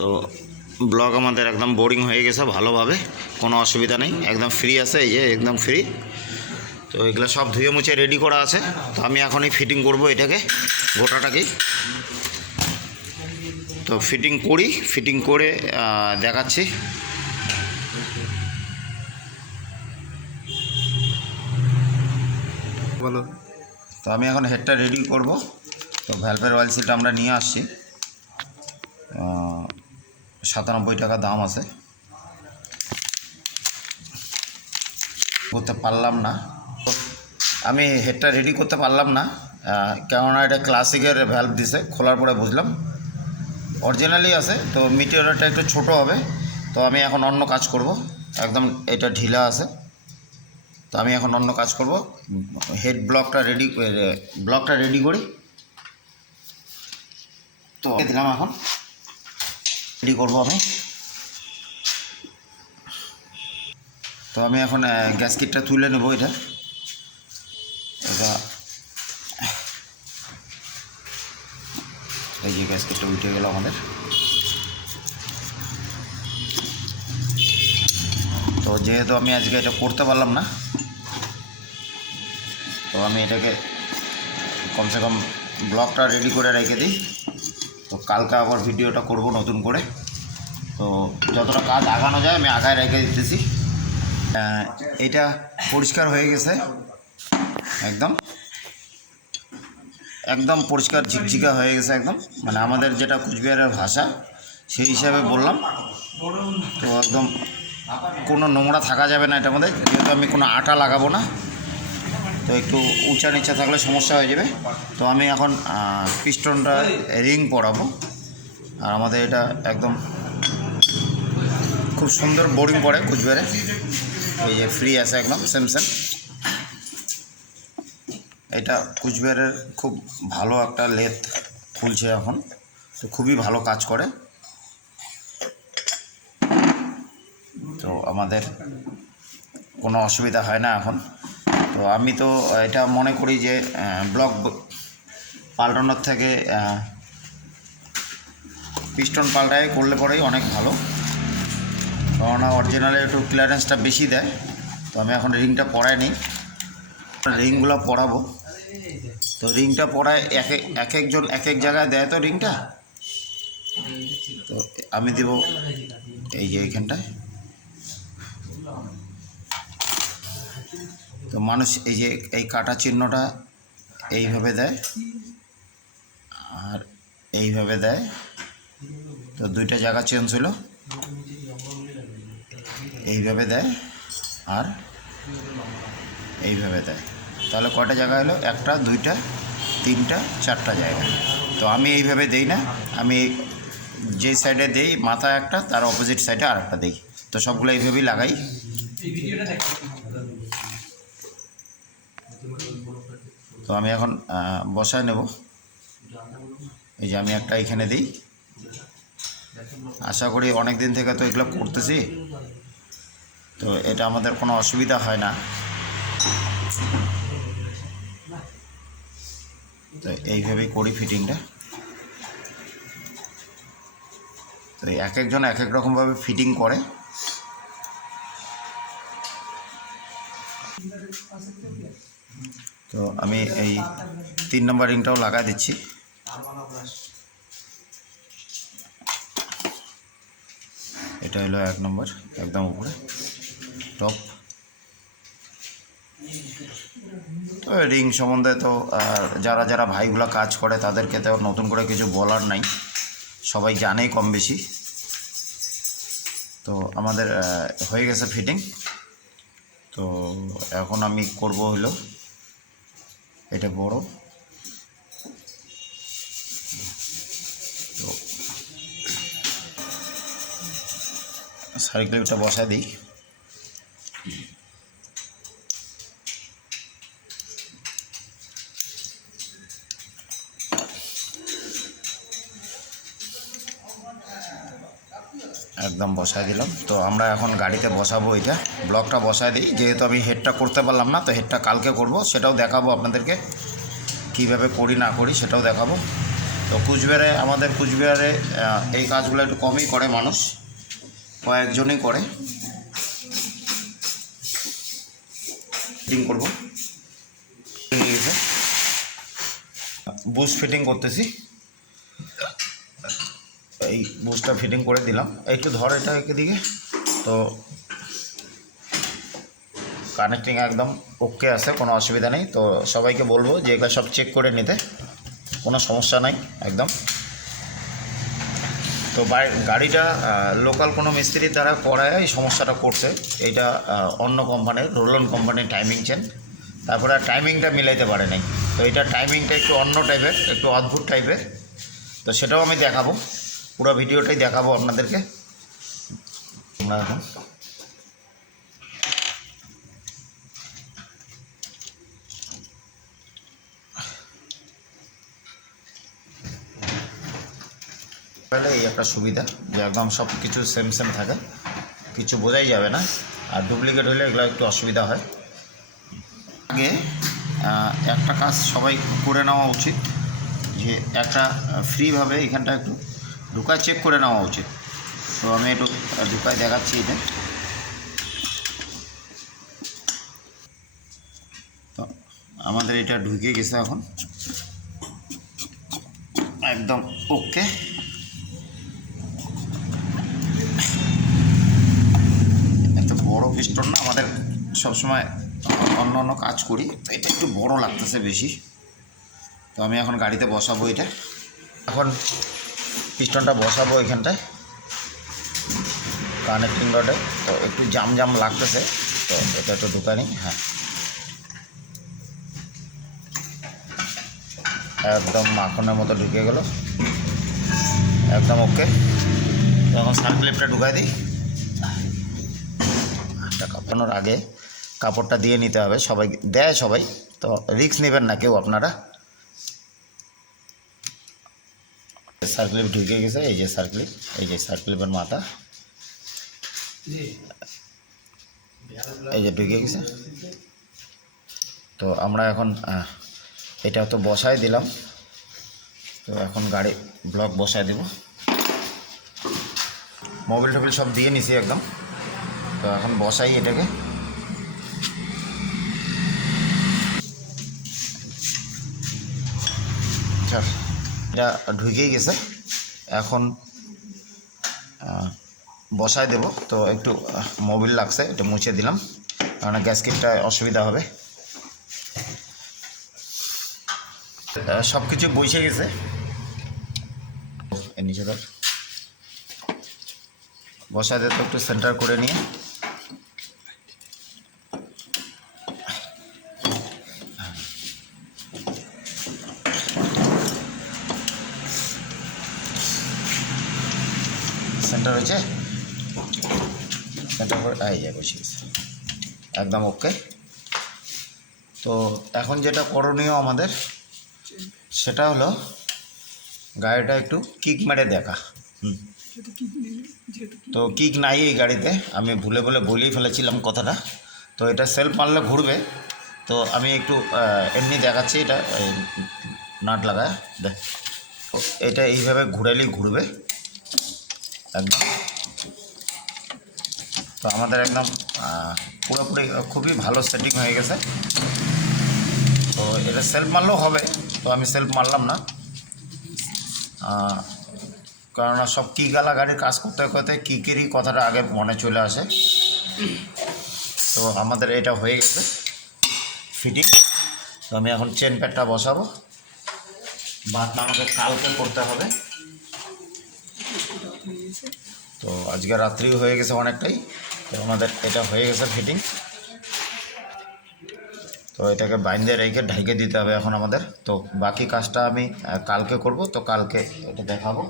তো ব্লগ আমাদের একদম বোরিং হয়ে গেছে ভালোভাবে, কোনো অসুবিধা নেই, একদম ফ্রি আছে, এই যে একদম ফ্রি। তো এগুলো সব ধুয়ে মুছে রেডি করা আছে। তো আমি এখনই ফিটিং করব এটাকে, গোটাটাকেই। তো ফিটিং করি, ফিটিং করে দেখাচ্ছি। বলো। তো আমি এখন হেডটা রেডি করব। তো ভ্যালভের অয়েল সিলটা আমরা নিয়ে আসছি, 97 টাকা দাম আছে। করতে পারলাম না, আমি হেডটা রেডি করতে পারলাম না, কেননা এটা ক্লাসিকের ভ্যালভ দিছে। খোলার পরে বুঝলাম অরিজিনালি আছে, তো মিটিওরটা একটু ছোট হবে। তো আমি এখন অন্য কাজ করব, একদম এটা ঢিলা আছে। তো আমি এখন অন্য কাজ করব, হেড ব্লকটা রেডি করি। তো দিলাম, এখন রেডি করব আমি। তো আমি এখন গ্যাসকিটটা তুলে নেব। এটা এই যে গ্যাসকিটটা উঠে গেল আমাদের। তো যেহেতু আমি আজকে এটা করতে পারলাম না, তো আমি এটাকে কমসে কম ব্লগটা রেডি করে রেখে দিই। তো কালকে আবার ভিডিওটা করব নতুন করে। তো যতটা কাজ আগানো যায় আমি আগায় রেখে দিতেছি। এটা পরিষ্কার হয়ে গেছে, একদম একদম পরিষ্কার ঝিকঝিকা হয়ে গেছে একদম, মানে আমাদের যেটা কুচবিহারের ভাষা সেই হিসাবে বললাম। তো একদম কোনো নোংরা থাকা যাবে না এটার মধ্যে, যেহেতু আমি কোনো আটা লাগাবো না। তো একটু উঁচা নিচা থাকলে সমস্যা হয়ে যাবে। তো আমি এখন পিস্টনটা রিং পরাবো। আর আমাদের এটা একদম খুব সুন্দর বোরিং পড়ে কুচবিহারে, এই যে ফ্রি আছে একদম সেম। এটা কুচবিহারের খুব ভালো একটা লেথ খুলছে এখন, তো খুবই ভালো কাজ করে। তো আমাদের কোনো অসুবিধা হয় না এখন। তো আমি তো এটা মনে করি যে ব্লক পাল্টানোর থেকে পিস্টন পাল্টায় করলে পরেই অনেক ভালো, কেননা অরিজিনালে একটু ক্লিয়ারেন্সটা বেশি দেয়। তো আমি এখন রিংটা পরাই নিই, রিংগুলো পরাবো। তো রিংটা পরায় এক একজন এক এক জায়গায় দেয় তো রিংটা। তো আমি দেব এই যে এইখানটায়। তো মানুষ এই যে এই কাটা চিহ্নটা এইভাবে দেয় আর এইভাবে দেয়। তো দুইটা জায়গা চেঞ্জ হলো, এইভাবে দেয় আর এইভাবে দেয়। তাহলে কয়টা জায়গা হলো? একটা, দুইটা, তিনটা, চারটা জায়গা। তো আমি এইভাবে দেই না, আমি যে সাইডে দেই মাথা একটা, তার অপোজিট সাইডে আর একটা দিই। তো সবগুলো এইভাবেই লাগাই। তো আমি এখন বসায় নেব। এই যে আমি একটা এখানে দিই। আশা করি অনেক দিন থেকে তো এগুলো করতেছি, তো এটা আমাদের কোনো অসুবিধা হয় না। তো এইভাবেই করি ফিটিংটা। তো এক একজন এক এক রকমভাবে ফিটিং করে। তো আমি এই 3 নম্বর রিংটাও লাগাই দিচ্ছি। এটা হলো 1 নম্বর, একদম উপরে টপ। তো রিং সম্বন্ধে তো যারা যারা ভাইগুলো কাজ করে তাদেরকে তো নতুন করে কিছু বলার নাই, সবাই জানেই কম বেশি। তো আমাদের হয়ে গেছে ফিটিং। তো এখন আমি করব হলো এটা বড়। তো সার্কেলটা বসা দিই। একদম বসায় দিলাম। তো আমরা এখন গাড়িতে বসাবো, এটা ব্লকটা বসায় দিই। যেহেতু আমি হেডটা করতে পারলাম না, তো হেডটা কালকে করব, সেটাও দেখাবো আপনাদেরকে, কীভাবে করি না করি সেটাও দেখাবো। তো আমাদের কুচবিহারে এই কাজগুলো একটু কমই করে মানুষ, কয়েকজনই করে। ফিটিং করবো, বুশ ফিটিং করতেছি। এই বুশটা ফিটিং করে দিলাম, একটু ধর এটা এদিকে। তো কানেক্টিং একদম ওকে আছে, কোনো অসুবিধা নেই। তো সবাইকে বলবো যে এগুলো সব চেক করে নিতে, কোনো সমস্যা নাই একদম। তো গাড়িটা লোকাল কোনো মিস্ত্রির দ্বারা করায় এই সমস্যাটা করছে। এইটা অন্য কোম্পানির, রোলন কোম্পানির টাইমিং চেন, তারপরে টাইমিংটা মিলাইতে পারে নাই। তো এটা টাইমিংটা একটু অন্য টাইপের, একটু অদ্ভুত টাইপের। তো সেটাও আমি দেখাবো, পুরো ভিডিওটাই দেখাবো আপনাদেরকে। আমরা এখন এই একটা সুবিধা যে একদম সব কিছু সেম থাকে, কিছু বোঝাই যাবে না। আর ডুপ্লিকেট হলে এগুলো একটু অসুবিধা হয়। আগে একটা কাজ সবাই করে নেওয়া উচিত, যে একটা ফ্রিভাবে এখানটা একটু ঢুকায় চেক করে নেওয়া উচিত। তো আমি একটু ঢুকায় দেখাচ্ছি এটা। তো আমাদের এটা ঢুকে গেছে এখন একদম ওকে। একটা বড় পিস্টন না, আমাদের সবসময় অন্য কাজ করি, তো এটা একটু বড় লাগতেছে বেশি। তো আমি এখন গাড়িতে বসাবো এটা। এখন পিস্টনটা বসাবো এখানটায় কানেক্টিং রডে। তো একটু জাম লাগতেছে, তো এটা একটু ঢুকানি। হ্যাঁ, একদম মাখনের মতো ঢুকে গেল, একদম ওকে। এখন সার্কুলেটটা ঢুকাই দিই। কাপানোর আগে কাপড়টা দিয়ে নিতে হবে, সবাই দেয় সবাই, তো রিস্ক নেবেন না কেউ আপনারা। সার্কুলেট ঢুকে গেছে, এই যে সার্কুলেট, এই যে সার্কুলেটের মাথা, এই যে ঢুকে গেছে। তো আমরা এখন এটা তো বসাই দিলাম। তো এখন গাড়ি ব্লক বসায় দেব, মোবিল টোবিল সব দিয়ে নিছি একদম। তো এখন বসাই এটাকে। এটা ঢুকেই গেছে, এখন বসায় দেব। তো একটু মোবিল লাগছে, এটা মুছে দিলাম, কারণ গ্যাসকেটটা অসুবিধা হবে। সব কিছু বসে গেছে নিচেকার বসায় দিতে একটু সেন্টার করে নিয়ে সেন্টার হয়েছে, সেন্টার করে বসে গেছে একদম ওকে। তো এখন যেটা করণীয় আমাদের, সেটা হলো গাড়িটা একটু কিক মেরে দেখা। তো কিক নাই এই গাড়িতে, আমি ভুলে বলেই ফেলেছিলাম কথাটা। তো এটা সেলফ মারলে ঘুরবে, তো আমি একটু এমনি দেখাচ্ছি। এটা নাট লাগায় দেখ, এটা এইভাবে ঘুরালেই ঘুরবে একদম। তো আমাদের একদম পুরোপুরি খুবই ভালো সেটিং হয়ে গেছে। তো এটা সেলফ মারলেও হবে, তো আমি সেলফ মারলাম না, কারণ সব কিকওয়ালা গাড়ির কাজ করতে করতে কিকেরই কথাটা আগে মনে চলে আসে। তো আমাদের এটা হয়ে গেছে ফিটিং। তো আমি এখন চেন প্যাডটা বসাবো, বাদটা আমাকে কালকে করতে হবে। তো আজকে রাত্রিও হয়ে গেছে অনেকটাই, তো আমাদের এটা হয়ে গেছে ফিটিং। তো এটাকে বাইন্দে রেখে ঢেকে দিতে হবে এখন আমাদের। তো বাকি কাজটা আমি কালকে করব, তো কালকে এটা দেখাবো।